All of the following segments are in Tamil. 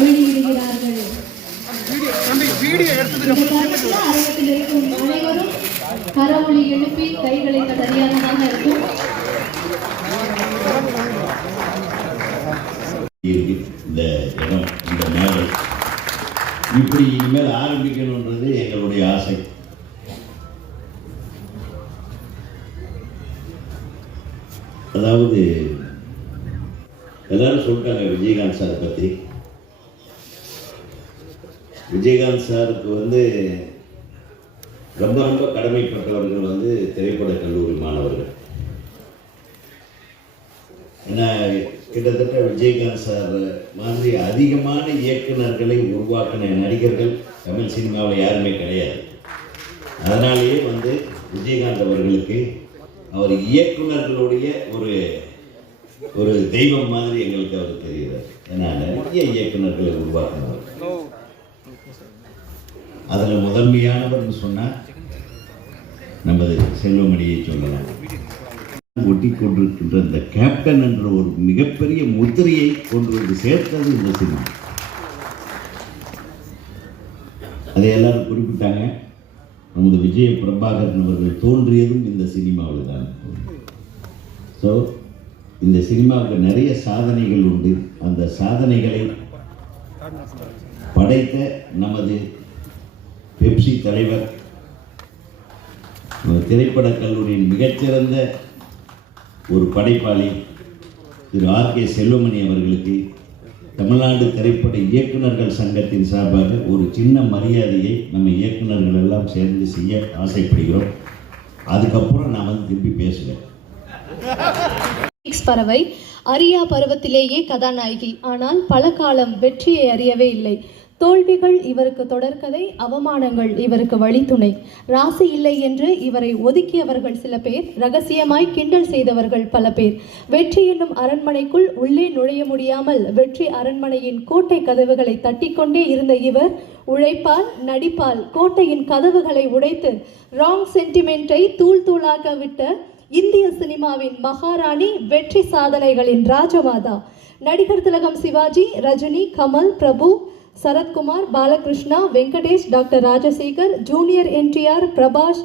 வெளியிடுகிறார்கள் அரங்கத்தில் இருக்கும் அனைவரும் கரவொலி எழுப்பி கைகளை சரியானதாக இருக்கும். இந்த இடம் இந்த மேடை இப்படி இனிமேல் ஆரம்பிக்கணுன்றது எங்களுடைய ஆசை. அதாவது எல்லாரும் சொல்லிட்டாங்க விஜயகாந்த் சார் பற்றி விஜயகாந்த் சாருக்கு வந்து ரொம்ப ரொம்ப கடமைப்பட்டவர்கள் வந்து திரைப்பட கல்லூரி மாணவர்கள். ஏன்னா கிட்டத்தட்ட விஜயகாந்த் சார் மாதிரி அதிகமான இயக்குநர்களை உருவாக்கின நடிகர்கள் தமிழ் சினிமாவில் யாருமே கிடையாது. அதனாலேயே வந்து விஜயகாந்த் அவர்களுக்கு அவர் இயக்குநர்களுடைய ஒரு ஒரு தெய்வம் மாதிரி எங்களுக்கு அவர் தெரிகிறார். ஏன்னா நிறைய இயக்குநர்களை உருவாக்கினவர் அதில் முதன்மையானவர்னு சொன்னால் நமது செல்வமணியை சொல்லலாம். ஒட்டி கொண்டிருக்கின்ற இந்த கேப்டன் என்ற ஒரு மிகப்பெரிய முத்திரையை கொண்டு வந்து சேர்த்தது இந்த சினிமா. அதை எல்லாரும் குறிப்பிட்டாங்க. நமது விஜய பிரபாகரன் அவர்கள் தோன்றியதும் இந்த சினிமாவில் தான் ஸோ இந்த சினிமாவுக்கு நிறைய சாதனைகள் உண்டு. அந்த சாதனைகளை படைத்த நமது பெப்சி தலைவர் திரைப்படக் கல்லூரியின் மிகச்சிறந்த ஒரு படைப்பாளி திரு ஆர் கே செல்வமணி அவர்களுக்கு தமிழ்நாடு திரைப்பட இயக்குநர்கள் சங்கத்தின் சார்பாக ஒரு சின்ன மரியாதையை நம்ம இயக்குநர்கள் எல்லாம் சேர்ந்து செய்ய ஆசைப்படுகிறோம். அதுக்கப்புறம் நான் வந்து திருப்பி பேசுவேன். ஃபீனிக்ஸ் பறவை அரியா பருவத்திலேயே கதாநாயகி. ஆனால் பல காலம் வெற்றியை அறியவே இல்லை. தோல்விகள் இவருக்கு தொடர்கதை அவமானங்கள் இவருக்கு வழித்துணை. ராசி இல்லை என்று இவரை ஒதுக்கியவர்கள் சில பேர் ரகசியமாய் கிண்டல் செய்தவர்கள் பல பேர். வெற்றி என்னும் அரண்மனைக்குள் உள்ளே நுழைய முடியாமல் வெற்றி அரண்மனையின் கோட்டை கதவுகளை தட்டிக்கொண்டே இருந்த இவர் உழைப்பால் நடிப்பால் கோட்டையின் கதவுகளை உடைத்து ராங் சென்டிமெண்ட்டை தூள் தூளாக விட்ட இந்திய சினிமாவின் மகாராணி வெற்றி சாதனைகளின் ராஜமாதா நடிகர் திலகம் சிவாஜி ரஜினி கமல் பிரபு சரத்குமார் பாலகிருஷ்ணா வெங்கடேஷ் டாக்டர் ராஜசேகர் ஜூனியர் என்டிஆர் பிரபாஷ்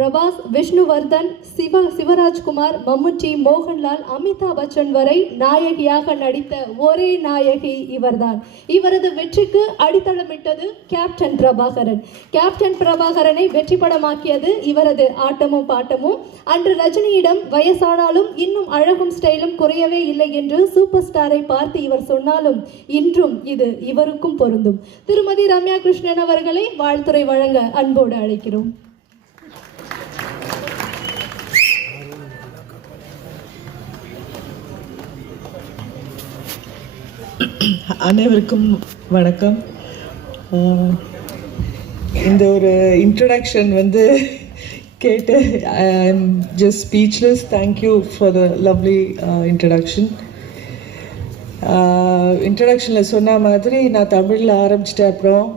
பிரபாஸ் விஷ்ணுவர்தன் சிவ சிவராஜ்குமார் மம்முட்டி மோகன்லால் அமிதாப் பச்சன் வரை நாயகியாக நடித்த ஒரே நாயகி இவர்தான். இவரது வெற்றிக்கு அடித்தளமிட்டது கேப்டன் பிரபாகரன். கேப்டன் பிரபாகரனை வெற்றி படமாக்கியது இவரது ஆட்டமும் பாட்டமும். அன்று ரஜினியிடம் வயசானாலும் இன்னும் அழகும் ஸ்டைலும் குறையவே இல்லை என்று சூப்பர் ஸ்டாரை பார்த்து இவர் சொன்னாலும் இன்றும் இது இவருக்கும் பொருந்தும். திருமதி ரம்யா கிருஷ்ணன் அவர்களை வாழ்த்துறை வழங்க அன்போடு அழைக்கிறோம். அனைவருக்கும் வணக்கம். இந்த ஒரு இன்ட்ரடக்ஷன் வந்து கேட்டு I am just speechless thank you for the lovely introduction இன்ட்ரடக்ஷனில் சொன்ன மாதிரி நான் தமிழில் ஆரம்பிச்சிட்டேன். அப்புறம்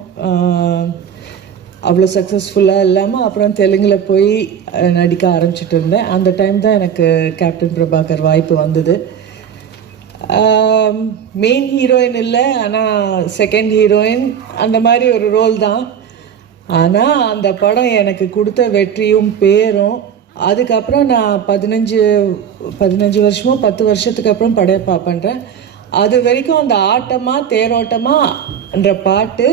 அவ்வளோ சக்ஸஸ்ஃபுல்லாக இல்லாமல் அப்புறம் தெலுங்கில் போய் நடிக்க ஆரம்பிச்சிட்டு இருந்தேன். அந்த டைம் தான் எனக்கு கேப்டன் பிரபாகர் வாய்ப்பு வந்தது. மெயின் ஹீரோயின் இல்லை ஆனால் செகண்ட் ஹீரோயின் அந்த மாதிரி ஒரு ரோல் தான். ஆனால் அந்த படம் எனக்கு கொடுத்த வெற்றியும் பேரும். அதுக்கப்புறம் நான் பதினஞ்சு பதினஞ்சு வருஷமோ பத்து வருஷத்துக்கு அப்புறம் படையப்பா பண்ணுறேன் அது வரைக்கும் அந்த ஆட்டமா தேரோட்டமான்ற பாட்டு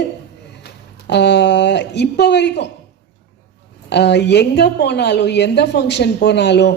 இப்போ வரைக்கும் எங்கே போனாலும் எந்த ஃபங்க்ஷன் போனாலும்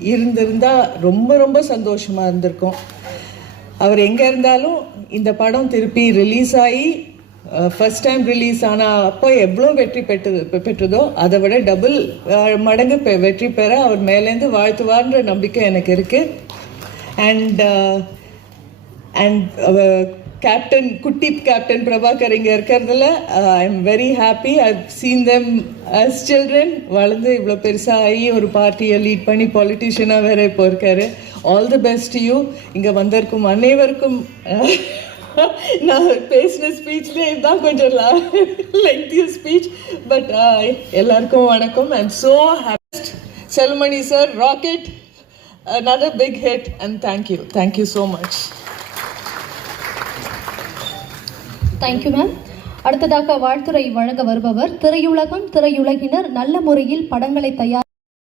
இருந்திருந்தால் ரொம்ப ரொம்ப சந்தோஷமாக இருந்திருக்கும். அவர் எங்கே இருந்தாலும் இந்த படம் திருப்பி ரிலீஸ் ஆகி ஃபர்ஸ்ட் டைம் ரிலீஸ் ஆனால் அப்போ எவ்வளோ வெற்றி பெற்றது பெற்றதோ அதை விட டபுள் மடங்கு பெ- வெற்றி பெற அவர் மேலேருந்து வாழ்த்துவார்ன்ற நம்பிக்கை எனக்கு இருக்குது அண்ட் அண்ட் கேப்டன் குட்டி கேப்டன் பிரபாகர் இங்கே இருக்கிறதுல I am very happy I seen them as children வளர்ந்து இவ்வளோ பெருசாக ஆகி ஒரு பார்ட்டியை லீட் பண்ணி பாலிட்டிஷியனாக வேற இப்போ இருக்காரு. ஆல் தி பெஸ்ட் யூ இங்கே வந்திருக்கும் அனைவருக்கும் நான் பேசின ஸ்பீச்லேயே தான் கொஞ்சம் லெங்க்திய ஸ்பீச் பட் எல்லாருக்கும் வணக்கம். I am so happiest Selmani sir rocket another big hit. And thank you. Thank you so much. Thank you ma'am அடுத்ததாக வாழ்த்துறை வழங்க வருபவர் திரையுலகம் திரையுலகினர் நல்ல முறையில் படங்களை தயார்